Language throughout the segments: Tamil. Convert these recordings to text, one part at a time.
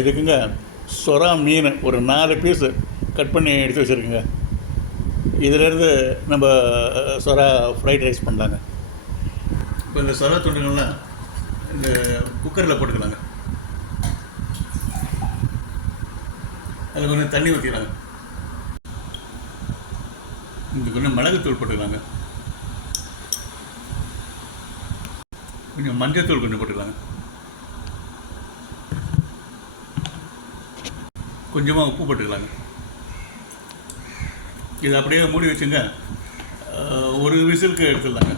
இதுக்குங்க சொரா மீன் ஒரு 4 பீஸு கட் பண்ணி எடுத்து வச்சுருக்குங்க. இதிலேருந்து நம்ம சொரா ஃப்ரைட் ரைஸ் பண்ணலாங்க. இப்போ இந்த சொரா துண்டுகள்லாம் இந்த குக்கரில் போட்டுக்கலாங்க. அதில் கொஞ்சம் தண்ணி ஊற்றிக்கலாங்க. இங்கே கொஞ்சம் மிளகுத்தூள் போட்டுக்கலாங்க. கொஞ்சம் மஞ்சள்தூள் கொஞ்சம் போட்டுக்கலாங்க. கொஞ்சமாக உப்பு போட்டுக்கலாங்க. இதை அப்படியே மூடி வச்சுங்க. ஒரு விசிலுக்கு எடுத்துடலாங்க.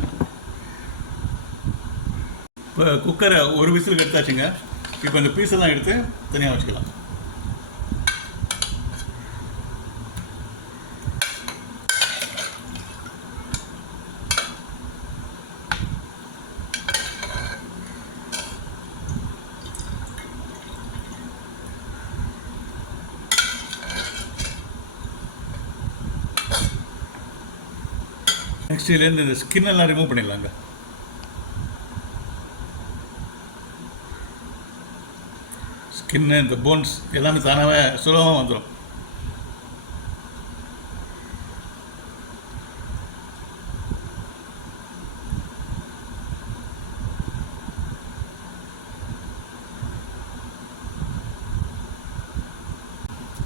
இப்போ குக்கரை ஒரு விசிலுக்கு எடுத்தாச்சுங்க. இப்போ இந்த பீஸெல்லாம் எடுத்து தனியாக வச்சுக்கலாம். நெக்ஸ்ட் இதுலேருந்து இந்த ஸ்கின்னெல்லாம் ரிமூவ் பண்ணிடலாங்க. ஸ்கின்னு, இந்த போன்ஸ் எல்லாமே தானாகவே சுலபமாக வந்துடும்.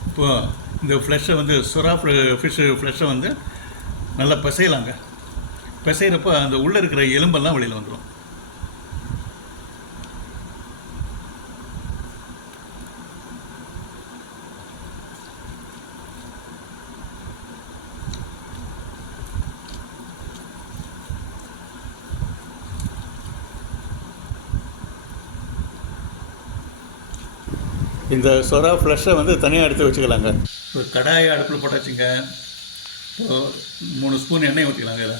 இப்போது இந்த ஃப்ளஷை வந்து சுறா ஃபிஷ்ஷு ஃப்ளஷை வந்து நல்லா பிசையலாங்க. பிசைகிறப்போ அந்த உள்ளே இருக்கிற எலும்பெல்லாம் வெளியில் வந்துடும். இந்த சொரா ஃப்ளஷை வந்து தனியாக எடுத்து வச்சுக்கலாங்க. ஒரு கடாயை அடுப்பில் போட்டாச்சுங்க. இப்போ 3 ஸ்பூன் எண்ணெய் ஊற்றிக்கலாங்க. இதில்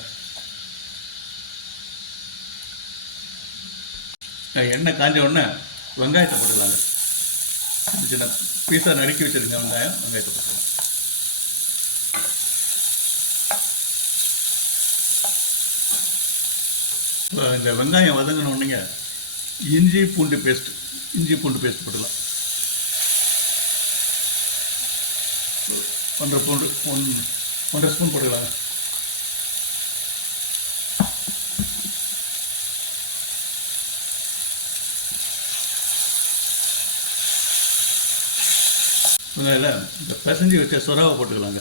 எண்ணெய் காஞ்ச உடனே வெங்காயத்தை போட்டுக்கலாங்க. சின்ன பீஸாக நறுக்கி வச்சுருங்க. வெங்காயத்தை போட்டுக்கலாம். இப்போ இந்த வெங்காயம் வதங்கின உடனேங்க இஞ்சி பூண்டு பேஸ்ட் போட்டுக்கலாம். 1.5 ஸ்பூன் போட்டுக்கலாங்க. இதில் இந்த பிசைஞ்சு வச்ச சொராவை போட்டுக்கலாங்க.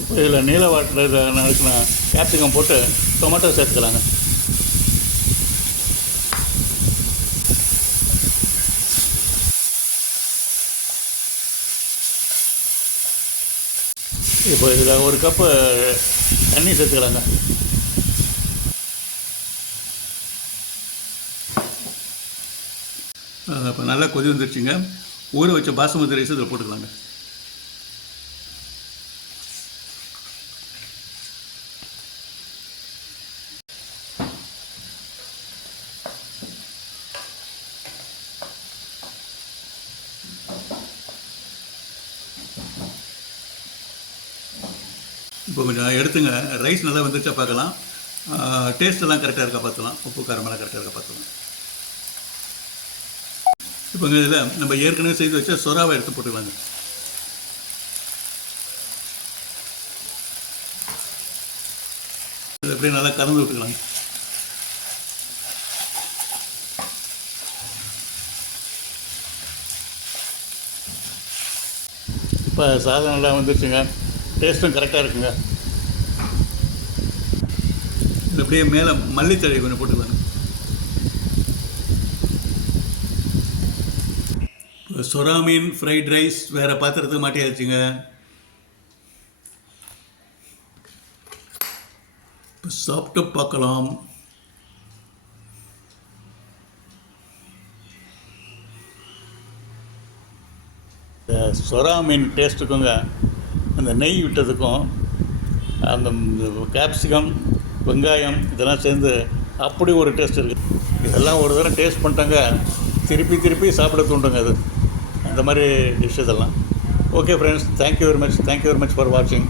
இப்போ இதில் நீல வாட்டில் நறுக்கின கேப்சிகம் போட்டு டொமேட்டோ சேர்த்துக்கலாங்க. இப்போ இதில் 1 கப்பு தண்ணி சேர்த்துக்கலாங்க. இப்போ நல்லா கொதி வந்துருச்சுங்க. ஊற வச்ச பாசுமதி ரைஸ் இதில் போட்டுக்கலாங்க. இப்போ கொஞ்சம் எடுத்துங்க. ரைஸ் நல்லா வந்துருச்சா பார்க்கலாம். டேஸ்ட்டெல்லாம் கரெக்டாக இருக்கா பார்த்துக்கலாம். உப்பு காரமெல்லாம் கரெக்டாக இருக்கா பார்த்துக்கலாம். இப்போ இதில் நம்ம ஏற்கனவே செய்து வச்ச சொராவை எடுத்து போட்டுக்கலாங்க. இது அப்படியே நல்லா கலந்து விட்டுக்கலாங்க. இப்போ சாதம் நல்லா வந்துருச்சுங்க. டேஸ்ட்டும் கரெக்டாக இருக்குங்க. இது அப்படியே மேலே மல்லித்தழை கொஞ்சம் போட்டுக்கலாங்க. இப்போ சொரா மீன் ஃப்ரைட் ரைஸ் வேறு பாத்திரத்துக்கு மாட்டியாச்சுங்க. இப்போ சாப்பிட்டு பார்க்கலாம். சொரா மீன் டேஸ்ட்டுக்குங்க அந்த நெய் விட்டதுக்கும் அந்த கேப்சிகம் வெங்காயம் இதெல்லாம் சேர்ந்து அப்படி ஒரு டேஸ்ட் இருக்குது. இதெல்லாம் ஒரு தடவை டேஸ்ட் பண்ணிட்டாங்க திருப்பி திருப்பி சாப்பிட தூண்டுங்க. அது இந்த மாதிரி டிஷ் இதெல்லாம். Okay friends, thank you very much for வாட்சிங்.